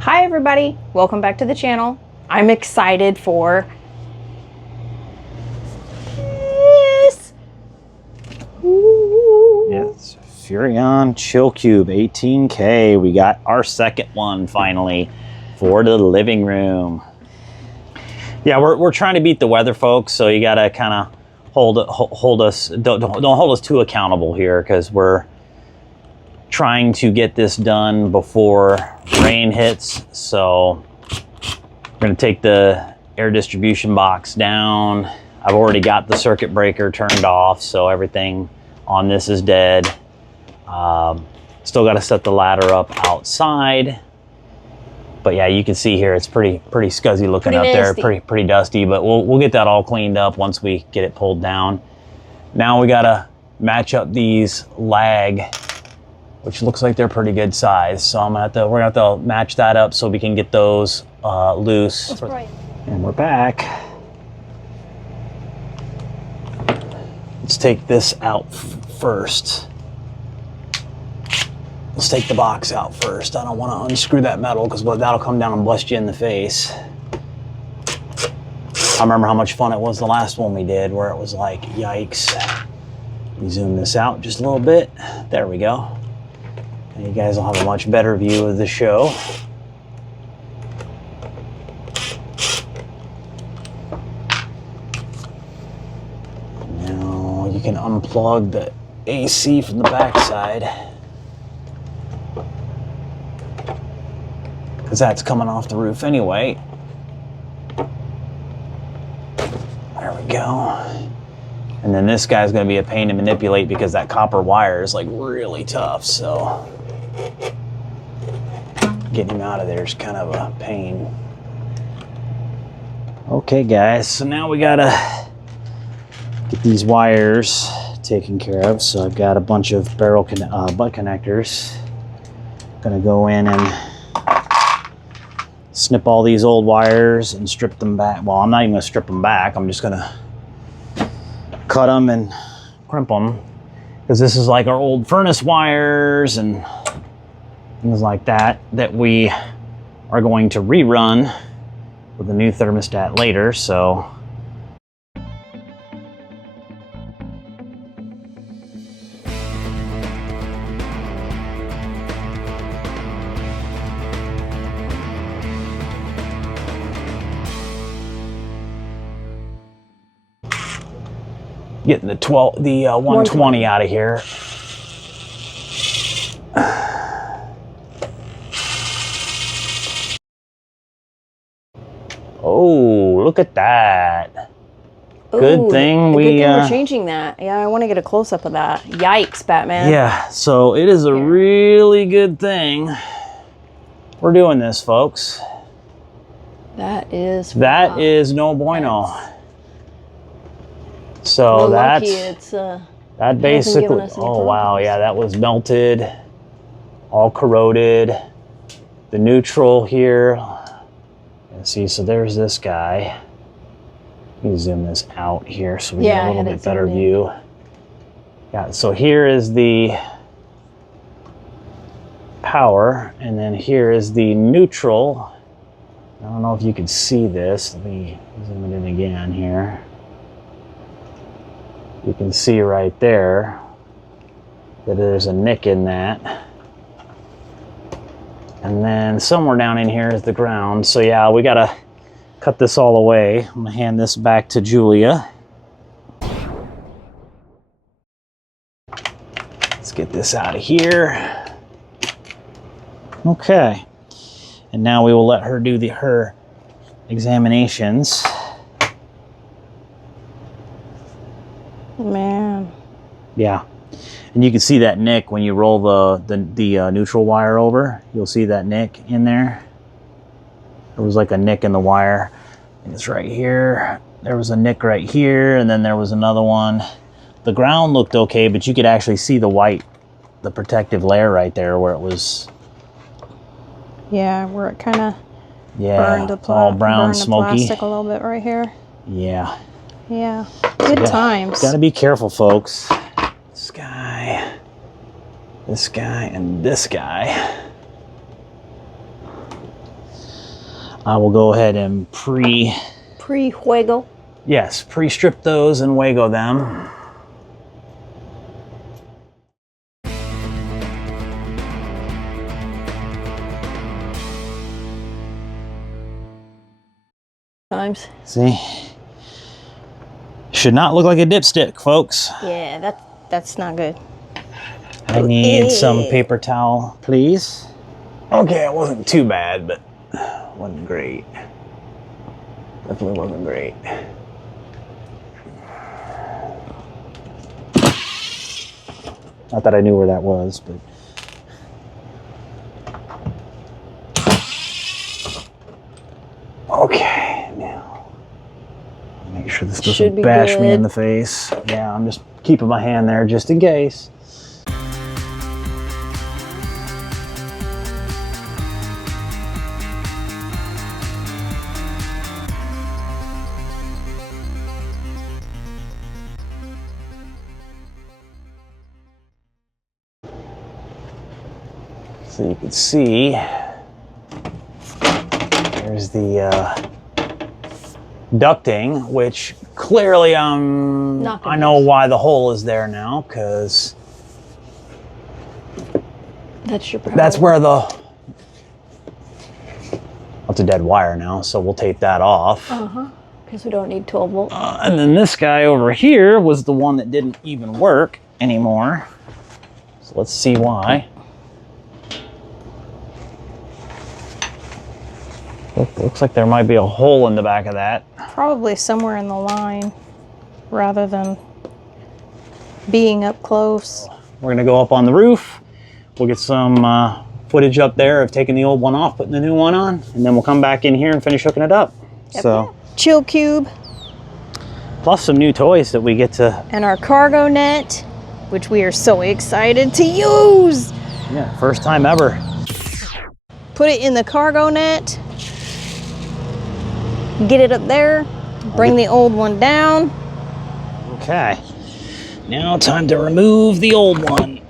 Hi everybody, welcome back to the channel. I'm excited for this. Yes, Furrion Chill Cube 18K. We got our second one finally for the living room. Yeah, we're trying to beat the weather, folks. So you gotta kind of hold us. Don't hold us too accountable here, because we're trying to get this done before rain hits. So we're gonna take the air distribution box down. I've already got the circuit breaker turned off, so everything on this is dead. Still got to set the ladder up outside. But yeah, you can see here it's pretty scuzzy looking up there, pretty dusty. But we'll get that all cleaned up once we get it pulled down. Now we gotta match up these lag, which looks like they're pretty good size. So we're gonna have to match that up so we can get those loose. That's right. And we're back. Let's take this out first. Let's take the box out first. I don't want to unscrew that metal, because that'll come down and bust you in the face. I remember how much fun it was the last one we did, where it was like, yikes. Let me zoom this out just a little bit. There we go. And you guys will have a much better view of the show. Now you can unplug the AC from the backside, because that's coming off the roof anyway. There we go. And then this guy's going to be a pain to manipulate, because that copper wire is like really tough, so getting him out of there is kind of a pain. Okay guys, so now we gotta get these wires taken care of. So I've got a bunch of butt connectors. Gonna go in and snip all these old wires and strip them back. Well, I'm not even gonna strip them back. I'm just gonna cut them and crimp them, because this is like our old furnace wires and things like that we are going to rerun with the new thermostat later. So getting the 120 out of here. Oh, look at that. Good thing we're changing that. Yeah, I want to get a close-up of that. Yikes, Batman. Yeah, so it is a really good thing we're doing this, folks. That is no bueno. So that basically, oh wow, yeah, that was melted, all corroded. The neutral here, see, so there's this guy. Let me zoom this out here so we get a little bit better view. Yeah, so here is the power, and then here is the neutral. I don't know if you can see this. Let me zoom it in again here. You can see right there that there's a nick in that. And then somewhere down in here is the ground. So yeah, we gotta cut this all away. I'm gonna hand this back to Julia. Let's get this out of here. Okay. And now we will let her do her examinations. Man. Yeah, and you can see that nick when you roll the neutral wire over. You'll see that nick in there. There was like a nick in the wire. And it's right here. There was a nick right here, and then there was another one. The ground looked okay, but you could actually see the white, the protective layer right there where it was. Yeah, where it kind of burned all brown, smoky. Plastic a little bit right here. Yeah. Yeah, good times. Gotta be careful, folks. This guy, and this guy. I will go ahead and pre-juego. Yes, pre-strip those and Wago them. Times. See? Should not look like a dipstick, folks. Yeah, that's not good. I need some paper towel, please. Okay, it wasn't too bad, but wasn't great. Definitely wasn't great. Not that I knew where that was, but. Okay, now. Make sure this doesn't bash me in the face. Yeah, I'm just keeping my hand there just in case. So you can see there's the ducting, which clearly I know why the hole is there now, because that's your problem. That's where the it's a dead wire now, so we'll tape that off. Because we don't need 12 volt. And then this guy over here was the one that didn't even work anymore. So let's see why. Looks like there might be a hole in the back of that. Probably somewhere in the line, rather than being up close. We're gonna go up on the roof. We'll get some footage up there of taking the old one off, putting the new one on, and then we'll come back in here and finish hooking it up. Yep. So, Chill Cube. Plus some new toys that we get to. And our cargo net, which we are so excited to use. Yeah, first time ever. Put it in the cargo net. Get it up there. Bring the old one down. Okay. Now time to remove the old one.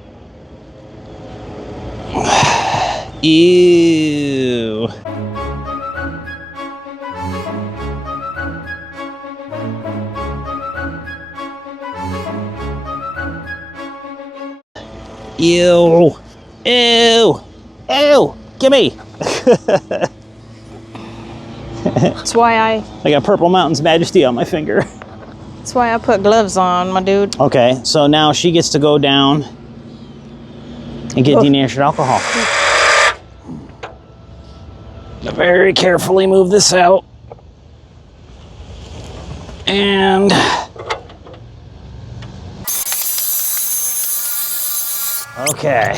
Ew. Ew. Ew. Ew. Gimme. That's why I got Purple Mountain's Majesty on my finger. That's why I put gloves on, my dude. Okay, so now she gets to go down and get denatured alcohol. Very carefully move this out. And okay.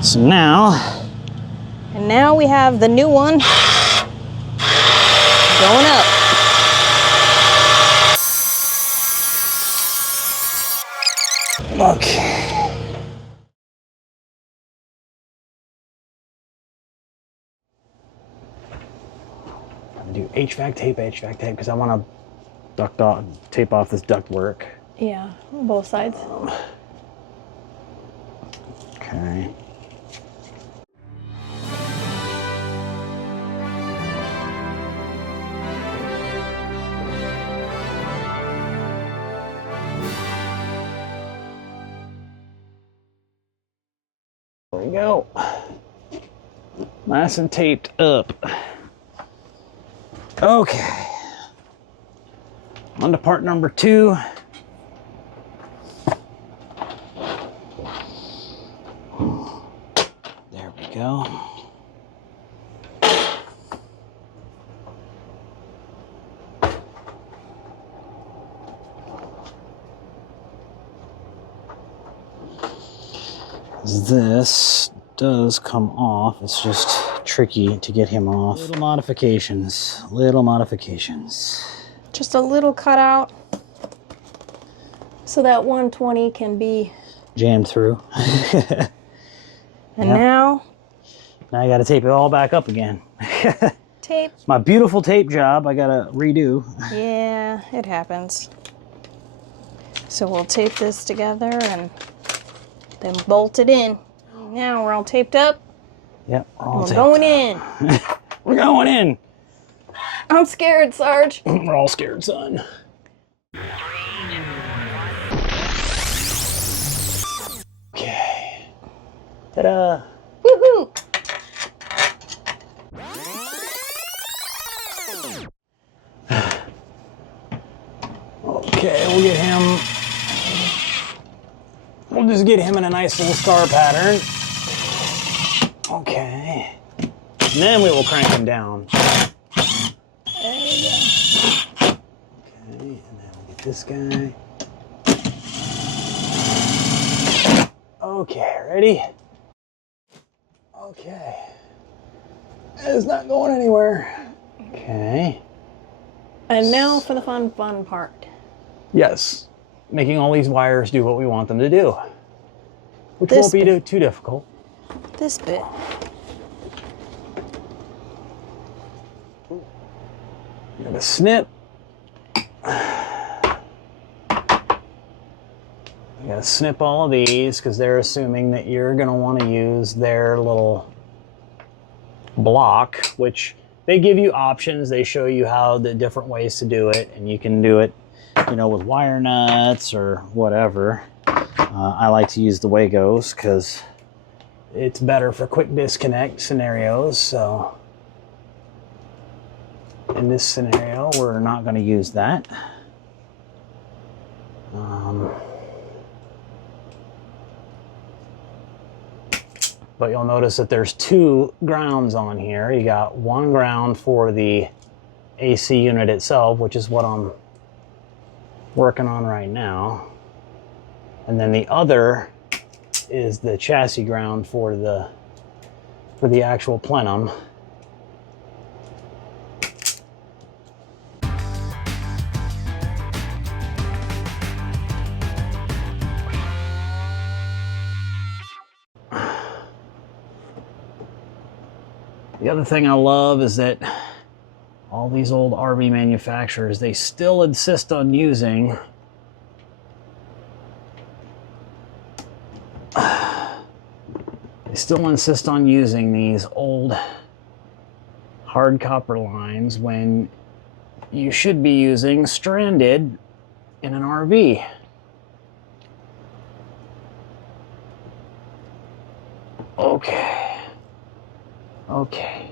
So now. And now we have the new one going up. Okay. I'm gonna do HVAC tape, because I want to tape off this duct work. Yeah, on both sides. Okay. There we go. Nice and taped up. Okay. On to part number 2. There we go. This does come off. It's just tricky to get him off. Little modifications. Just a little cutout so that 120 can be jammed through. And now I got to tape it all back up again. tape. My beautiful tape job I got to redo. Yeah, it happens. So we'll tape this together and then bolt it in. Now we're all taped up. Yep, all we're taped going up. in. We're going in. I'm scared, Sarge. We're all scared, son. Okay. Ta-da. Woohoo! Okay, we'll get him. We'll just get him in a nice little star pattern. Okay. And then we will crank him down. There we go. Okay, and then we'll get this guy. Okay, ready? Okay. It's not going anywhere. Okay. And now for the fun part. Yes. Making all these wires do what we want them to do. Which This won't be bit. too difficult. This bit. You have a snip. You gotta snip all of these because they're assuming that you're gonna want to use their little block, which they give you options. They show you how the different ways to do it, and you can do it, you know, with wire nuts or whatever. I like to use the Wagos because it's better for quick disconnect scenarios. So in this scenario, we're not going to use that. But you'll notice that there's two grounds on here. You got one ground for the AC unit itself, which is what I'm working on right now. And then the other is the chassis ground for the actual plenum. The other thing I love is that all these old RV manufacturers, they still insist on using these old hard copper lines when you should be using stranded in an RV. Okay,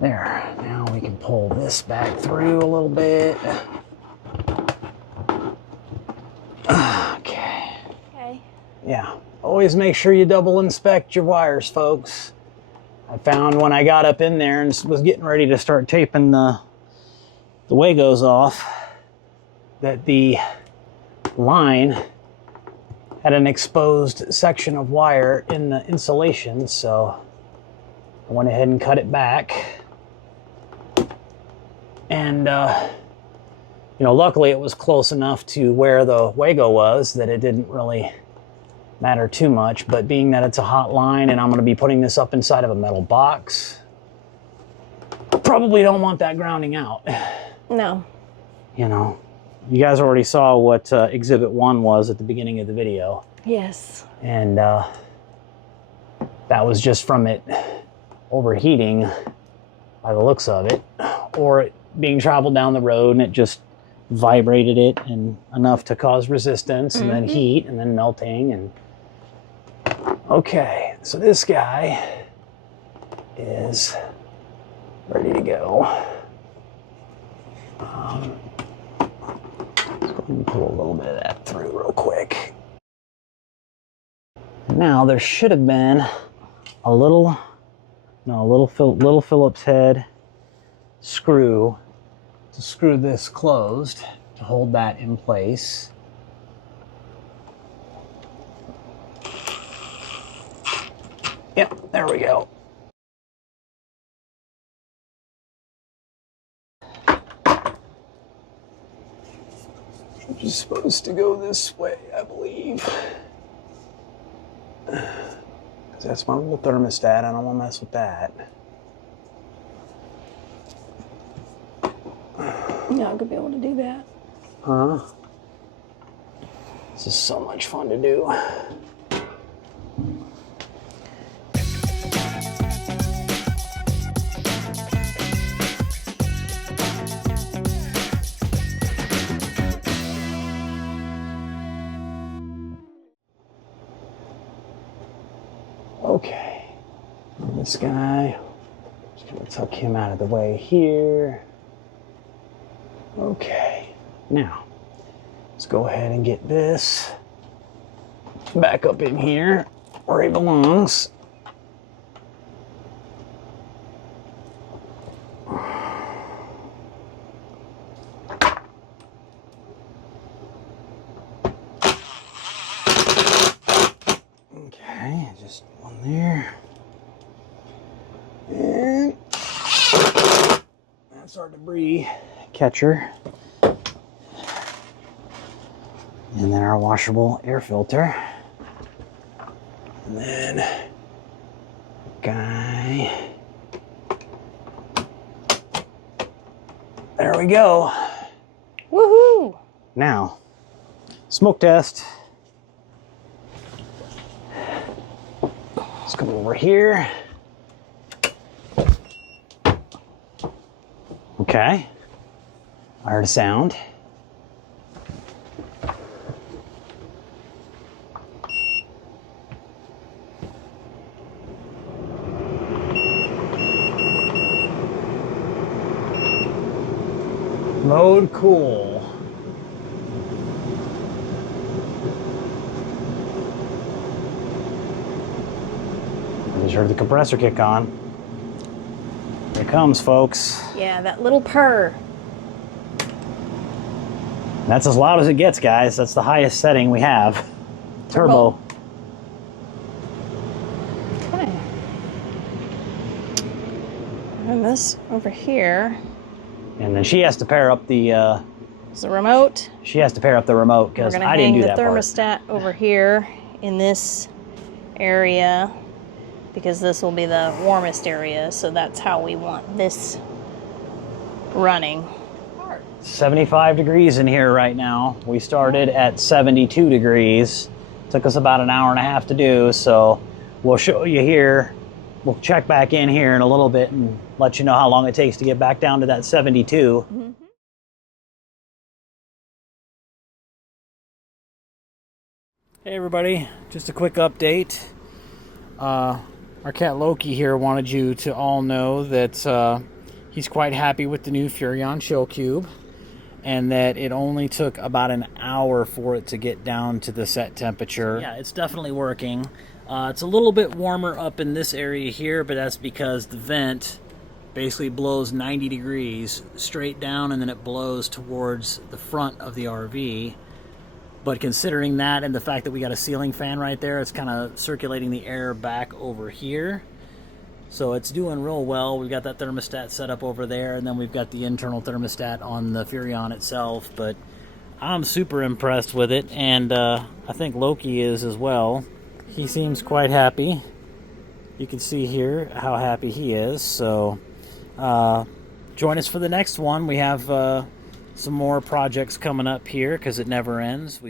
there. Now we can pull this back through a little bit. Okay. Yeah, always make sure you double inspect your wires, folks. I found when I got up in there and was getting ready to start taping the Wagos off that the line had an exposed section of wire in the insulation, so I went ahead and cut it back. And, you know, luckily it was close enough to where the Wago was that it didn't really matter too much. But being that it's a hot line and I'm going to be putting this up inside of a metal box, probably don't want that grounding out. No. You know, you guys already saw what Exhibit 1 was at the beginning of the video. Yes. And that was just from it overheating by the looks of it, or it being traveled down the road and it just vibrated it and enough to cause resistance and then heat and then melting. And okay, so this guy is ready to go. Let's go and pull a little bit of that through real quick. Now there should have been a little Phillips head screw to screw this closed to hold that in place. Yep, there we go. Which is supposed to go this way, I believe. That's my little thermostat. I don't want to mess with that. Yeah, I could be able to do that. Huh? This is so much fun to do. Okay, this guy, just gonna tuck him out of the way here. Okay, now let's go ahead and get this back up in here where he belongs. Okay, just one there. And that's our debris catcher. And then our washable air filter. And then guy. There we go. Woohoo! Now, smoke test. Let's come over here. Okay. I heard a sound. Mode cool. I just heard the compressor kick on. Here it comes, folks. Yeah, that little purr. That's as loud as it gets, guys. That's the highest setting we have. Turbo. Okay. And this over here And then she has to pair up the is the remote. she has to pair up the remote because I didn't do that We're part. gonna hang the thermostat over here in this area because this will be the warmest area. So that's how we want this running. 75 degrees in here right now. We started at 72 degrees. Took us about an hour and a half to do, so we'll show you here. We'll check back in here in a little bit and let you know how long it takes to get back down to that 72. Mm-hmm. Hey everybody, just a quick update. Our cat Loki here wanted you to all know that he's quite happy with the new Furrion Chill Cube, and that it only took about an hour for it to get down to the set temperature. Yeah, it's definitely working. It's a little bit warmer up in this area here, but that's because the vent basically blows 90 degrees straight down and then it blows towards the front of the RV. But considering that and the fact that we got a ceiling fan right there, it's kind of circulating the air back over here. So it's doing real well. We've got that thermostat set up over there, and then we've got the internal thermostat on the Furrion itself. But I'm super impressed with it, and I think Loki is as well. He seems quite happy. You can see here how happy he is. So join us for the next one. We have some more projects coming up here because it never ends.